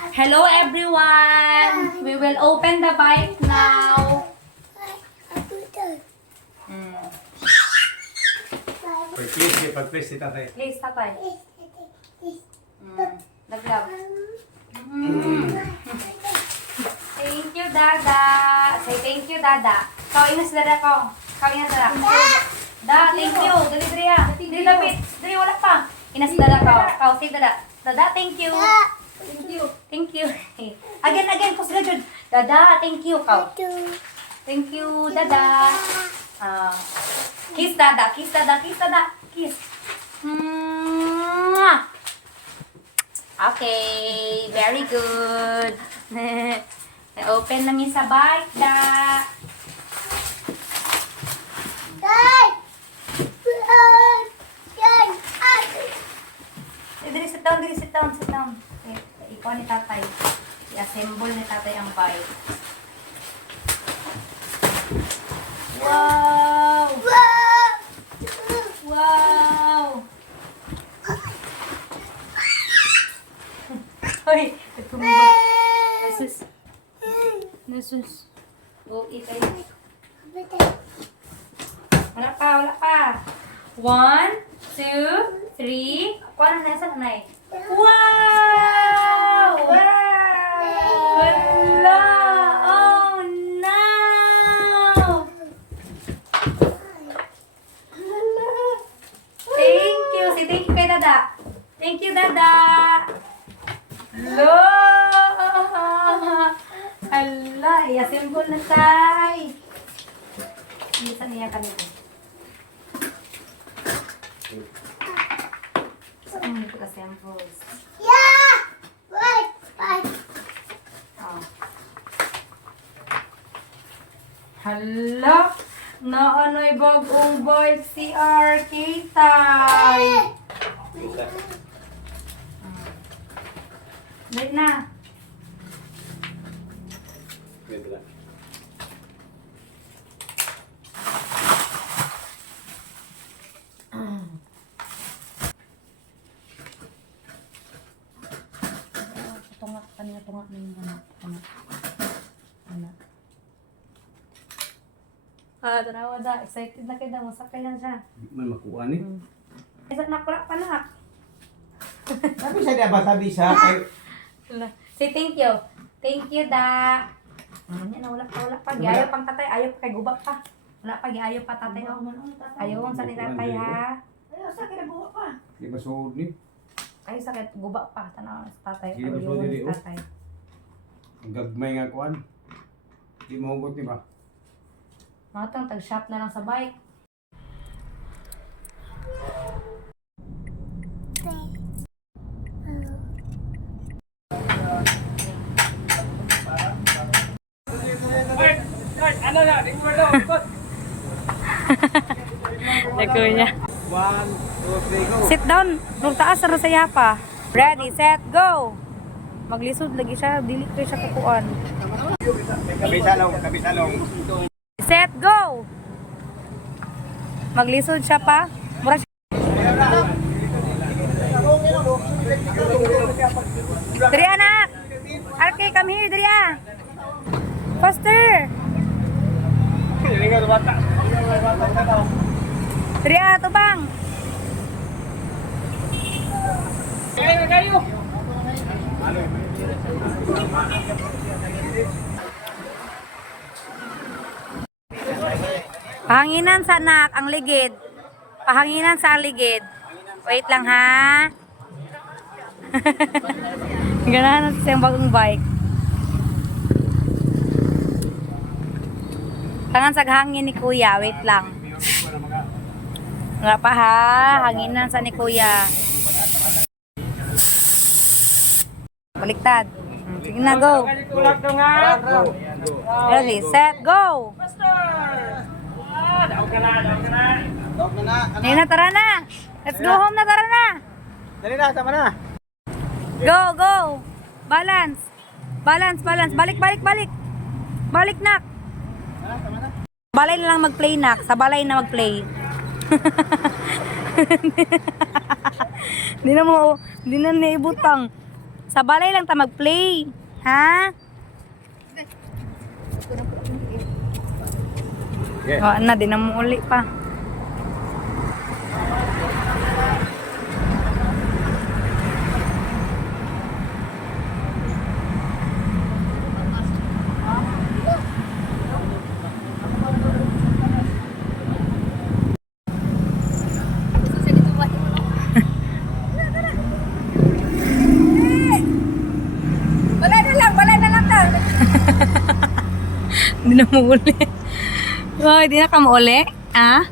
Hello everyone! We will open the bike now. Pag-please si tatay. Please, tatay. Nag-love. Thank you, Dada. Say thank you, Dada. Kau inas Dada ko. Kau inas Dada. Da, thank you. Dali, Dali ha. Dali, David. Dali, wala pa. Inas Dada ko. Kau, say Dada. Dada, thank you. Thank you. Thank you. Again, ko sila dyan. Dada, thank you. Kau. Thank you, Dada. Kiss, Dada. Kiss, Dada. Kiss, Dada. Kiss. Mwah! Okay, very good. Open namin sa bike, da. Sit down. Ikaw ni tatay. I-assemble ni tatay ang bike. Wow! Wow! Hoy! Nasus. Oh, ikay. Wala pa. 1, 2, 3. Kuha na nasa nanay. Wow! Wala! Oh, no! Thank you. Say thank you kay Dada. Thank you, Dada. Lo! Ala, i-assemble na tayo. Bisa niya kanito. Saan mo ito assembles? Yeah! Wait. Oh. Hala! Naano'y bagong bike si RK tay. Wait na. Wait lang. Tungak na yung anak. Tanawa da. Excited na kayo da. Masakay lang siya. May makuha ni. Isa nakula pa na. Sabi siya di ba? Sabi siya. Say thank you. Thank you, da. Yan na, wala pa. Giayo pang tatay. Ayaw pa kay gubak pa. Wala pa, giayo pa tatay. Ayaw ang sa ni tatay, ha. Ayaw, sa kinabuha pa. Di ba suod ni? Ayaw sa kay gubak pa. Tanaw sa tatay. Sige, Ayaw mas ang sa tatay. Ang gagmay nga kuan. Di mahugot ni ba? Mga tang tag-shop na lang sa bike. Lago niya. 1, 2, 3, go! Sit down. Nung taas na saya pa. Ready, set, go! Maglisod lagi siya. Dili ko siya kakuan. Kabisalong. Set, go! Maglisod siya pa. Mura siya. Diri anak! Arke, come here, Diri. Faster! Diri, tubang! Pahanginan sa anak ang ligid. Pahanginan sa ligid. Wait lang ha. Ganahan natin siyang bagong bike. Tangan sa hangin ni kuya. Wait lang. Wala pa ha. Hanginan sa ni kuya. Baliktad. Sige na, go. Ready, set, go. Nina, tara na. Let's go home na, tara na. Dali na, sama na. Go. Balance. Balik. Balik, nak. Balay na lang mag-play, nak. Sa balay na mag-play. Di na naibutang. Sa balay lang ta mag-play. Ha? Yeah. Oh, na din mo uli pa. Wala na lang daw. Hindi na mo uli. Oh, hindi na ka mo uli. Ah?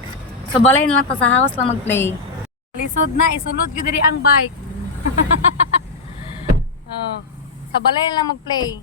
So, balay na lang ta sa house lang mag-play. Lisod na, isulod ko diri ang bike. Oh, sa balay na lang mag-play.